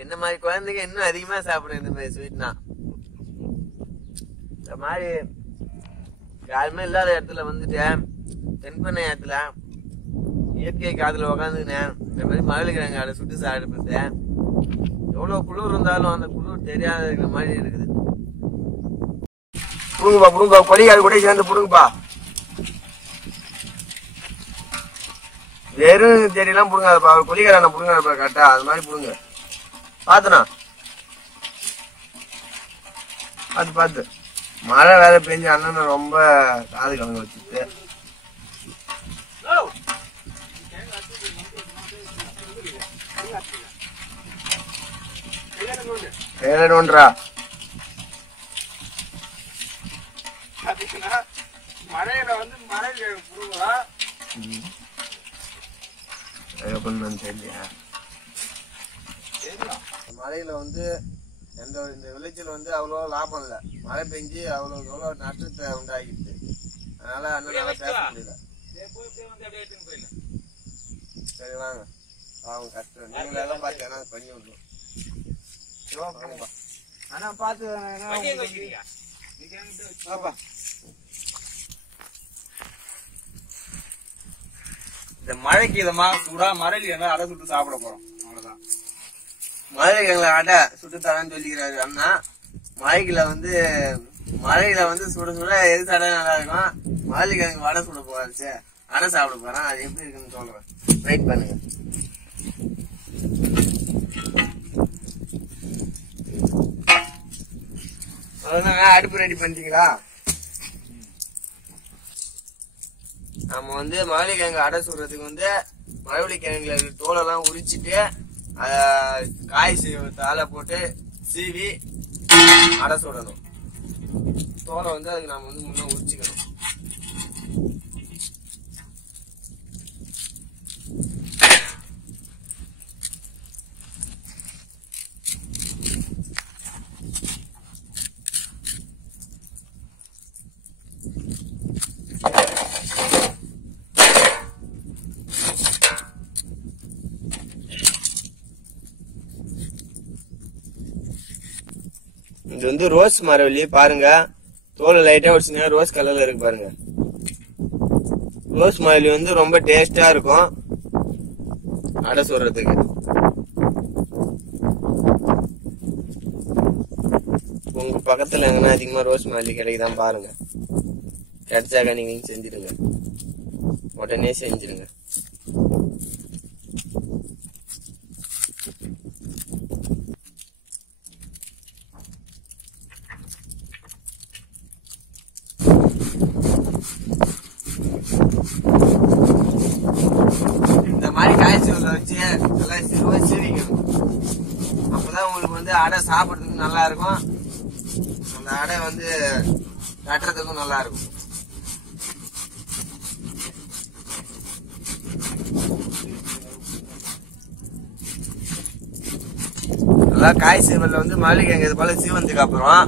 என்ன மாதிரி குழந்தைங்க இன்னும் அதிகமா சாப்பிடும் இந்த மாதிரி ஸ்வீட்னா. இந்த மாதிரி யாருமே இல்லாத இடத்துல வந்துட்டேன், தென்பண்ணை இடத்துல இயற்கை காத்துல உக்காந்துக்கினேன். இந்த மாதிரி மகளிர்கிழங்கு அதை சுட்டு சாப்பிட்டு எவ்வளவு குளிர் இருந்தாலும் அந்த குளிர் தெரியாத இருக்கிற மாதிரி இருக்குது. புடுங்கப்பா புடுங்கப்பா, கொடிக்கால் கூட சேர்ந்து புடுங்கப்பா. வெறும் செடியெல்லாம் புடுங்காதப்பா, கொடிக்கால புடுங்காதப்பா, கரெக்டா அது மாதிரி புடுங்க. பாத்துனா பார்த்து பார்த்து. மழை வேற பெஞ்சு அண்ணன் ரொம்ப காது கலங்க வச்சுட்டு ஒன்றா மழையில வந்து மழையில வந்து இந்த விளைச்சல் வந்து அவ்வளோ லாபம் இல்லை. மழை பெஞ்சு எவ்வளோ நஷ்டத்தை உண்டாகிடுது. அதனால அண்ணனால பேச முடியல. சரி வாங்க, அவங்க கஷ்டம் நீங்களே தான் பார்த்து என்ன பண்ணி விடணும். ஆனா பாத்து இந்த மழைக்கு இதமா சூடா மழையில அடை சுட்டு சாப்பிட போறோம். அவ்வளவுதான். மழைகளை அடை சுட்டு தரேன்னு சொல்லிக்கிறாரு அண்ணா. மழையில வந்து சுட சுட எது அடை நல்லா இருக்கும். மழைக்கிழங்கு வடை சுட போறாச்சு, அடை சாப்பிட போறேன். அது எப்படி இருக்குன்னு சொல்றேன், வெயிட் பண்ணுங்க. அவ்வளவுதாங்க, அடுப்பு ரெடி பண்ணிட்டீங்களா? நம்ம வந்து மகளிர்கிழங்கு அடை சுடுறதுக்கு வந்து மரவள்ளிக்கிழங்குல தோலெல்லாம் உரிச்சிட்டு காய் தாளை போட்டு சீவி அடை சுடணும். தோலை வந்து அதுக்கு நம்ம வந்து முன்ன உரிச்சிக்கணும். இது வந்து ரோஸ் மரவள்ளி பாருங்க, தோலை லைட்டா உடிச்சுனா ரோஸ் கலர்ல இருக்கு பாருங்க. ரோஸ் மரவள்ளி வந்து ரொம்ப டேஸ்டா இருக்கும் அடை சுடுறதுக்கு. உங்க பக்கத்துல எங்கன்னா அதிகமா ரோஸ் மரவள்ளி கிடைக்குதான் பாருங்க. கிடைச்சாக்க நீங்க செஞ்சிடுங்க, உடனே செஞ்சிடுங்க. இந்த மாதிரி காய்ச்சல் வச்சு நல்லா சிறுவா சீவிக்கணும். அப்பதான் உங்களுக்கு வந்து அடை சாப்பிட்றதுக்கு நல்லா இருக்கும். அந்த அடை வந்து கட்டுறதுக்கும் நல்லா இருக்கும். நல்லா காய் சீவல்ல வந்து மல்லிகைங்க இது போல சீவனதுக்கு அப்புறம்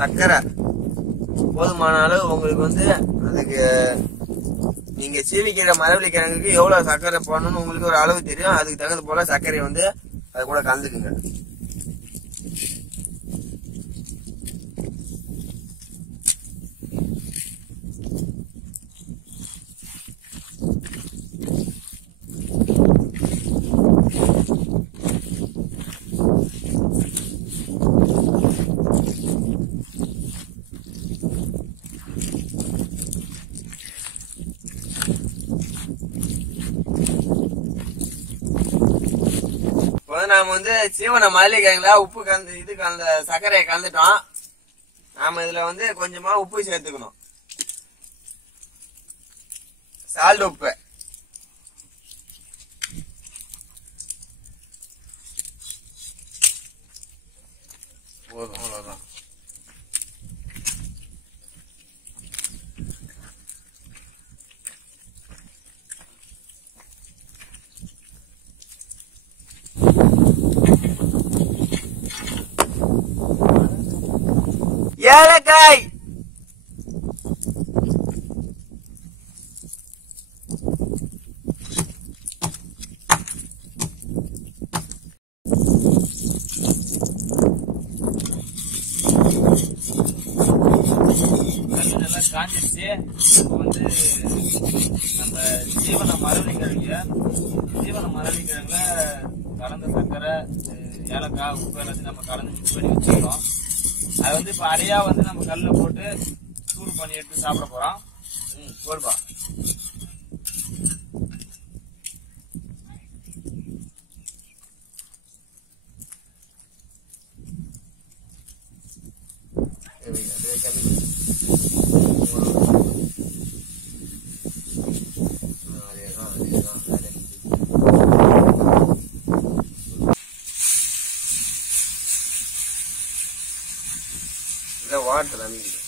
சர்க்கரை போதுமான அளவு உங்களுக்கு வந்து அதுக்கு நீங்க சீவிக்கிற மரவள்ளி கிழங்குக்கு எவ்வளவு சர்க்கரை போடணும்னு உங்களுக்கு ஒரு அளவு தெரியும். அதுக்கு தகுந்த போல சர்க்கரையை வந்து அது கூட கலந்துக்குங்க. நாம வந்து சீவன மல்லிகைங்களா உப்பு கலந்து கலந்த சர்க்கரையை கலந்துட்டோம். நாம இதுல வந்து கொஞ்சமா உப்பு சேர்த்துக்கணும், சால்ட் உப்பு. போதும், அவ்வளவுதான். ஏலக்காய் வச்சு இப்போ வந்து நம்ம ஜீவன மரவள்ளிக்கிழங்குல கலந்த சர்க்கரை, ஏலக்காய், உப்பு எல்லாத்தையும் நம்ம கலந்து மிக்ஸ் பண்ணி வச்சுக்கிறோம். அதை வந்து இப்போ அடையா வந்து நம்ம கல்லில் போட்டு சூடு பண்ணி எடுத்து சாப்பிட போறோம். போடுப்பா. வாட்டர் அமைக்குது.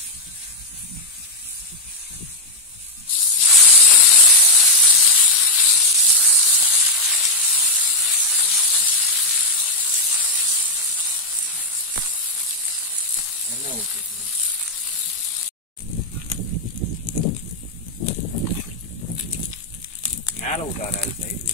மேல விட்டாரு அது சைடு.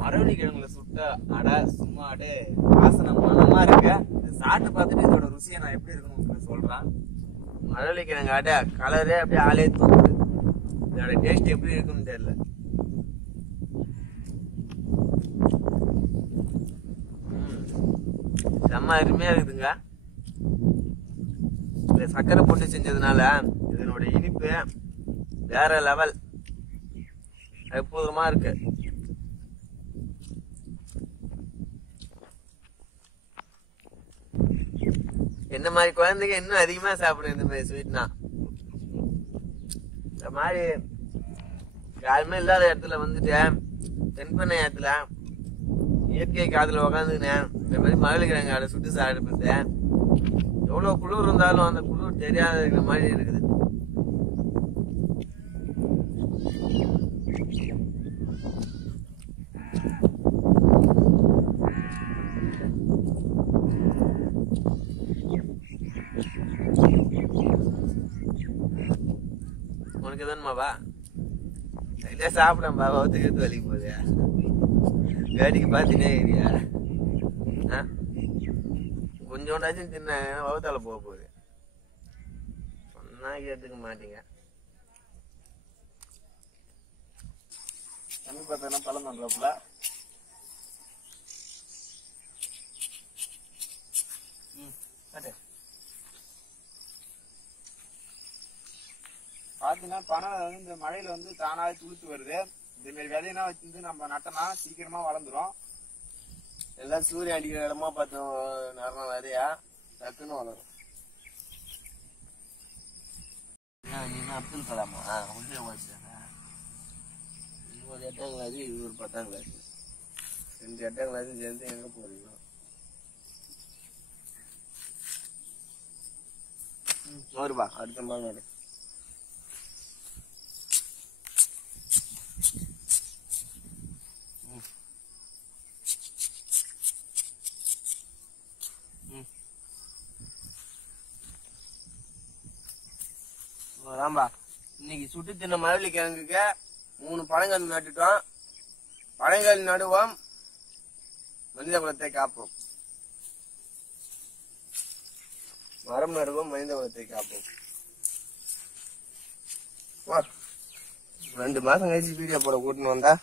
மரவள்ளிக்கிழங்குல சுட்ட அடை சும்மா அப்படியே வாசனை மனமா இருக்கு. சாப்பிட்டு பார்த்துட்டு இதோட ருசியை நான் எப்படி இருக்குன்னு சொல்றேன். மரவள்ளிக்கிழங்கு அடை கலரே அப்படியே ஆளே தூக்குது. இதோட டேஸ்ட் எப்படி இருக்குன்னு தெரியல. செம்ம அருமையா இருக்குதுங்க. இந்த சர்க்கரை போட்டு செஞ்சதுனால இதனோட இனிப்பு வேற லெவல், அற்புதமா இருக்கு. என்ன மாதிரி குழந்தைங்க இன்னும் அதிகமா சாப்பிடும் இந்த மாதிரி ஸ்வீட்னா. இந்த மாதிரி யாருமே இல்லாத இடத்துல வந்துட்டு தென்பண்ணை இடத்துல இயற்கை காதுல உக்காந்துக்கினேன் இந்த மாதிரி மரவள்ளிக்கிழங்கு அடை சுட்டு சாப்பிடுறது எவ்வளவு குளிர் இருந்தாலும் அந்த குளிர் தெரியாத இருக்கிற மாதிரி இருக்குது. உனக்கு தானேமாவா சரியா சாப்பிடம்பா, வகுத்துக்கு வலிக்கு போகுது. வேடிக்கை பார்த்துனே இருக்கியா? கொஞ்சோண்டாச்சும் தின்ன வகுத்தால போக போகுது. சொன்னா கேட்டுக்க மாட்டீங்க. தண்ணி பார்த்தா பழம் பண்றப்பல பாத்தீங்கன்னா பனை வந்து இந்த மழையில வந்து தானாவே துளுத்து வருது. இந்த மாதிரி விதைனா வச்சு நம்ம நட்டனா சீக்கிரமா வளர்ந்துரும். எல்லாம் சூரியன் அடிக்கிற இடமா பார்த்தோம் நேரம் விதையா டக்குன்னு வளரும். அப்துல் கலாமா உள்ளே வச்சாங்க. ஒரு 8ஆம் கிளாஸ், இது ஒரு 10ஆம் கிளாஸ். 2 8ஆம் கிளாஸ் சேர்ந்து எங்க போறீங்க? வருவா அடுத்த மாதிரி. ராம்பா இன்னைக்கு சுட்டு தின்ன மரவள்ளிக்கிழங்குக்கு 3 பழங்கள் நட்டுட்டோம். பழங்கள் நடுவோம், மனித குலத்தை காப்போம். மரம் நடுவோம், மனித குலத்தை காப்போம். 2 மாசம் கழிச்சு வீடியோ போட கூட்டின்னு வந்தா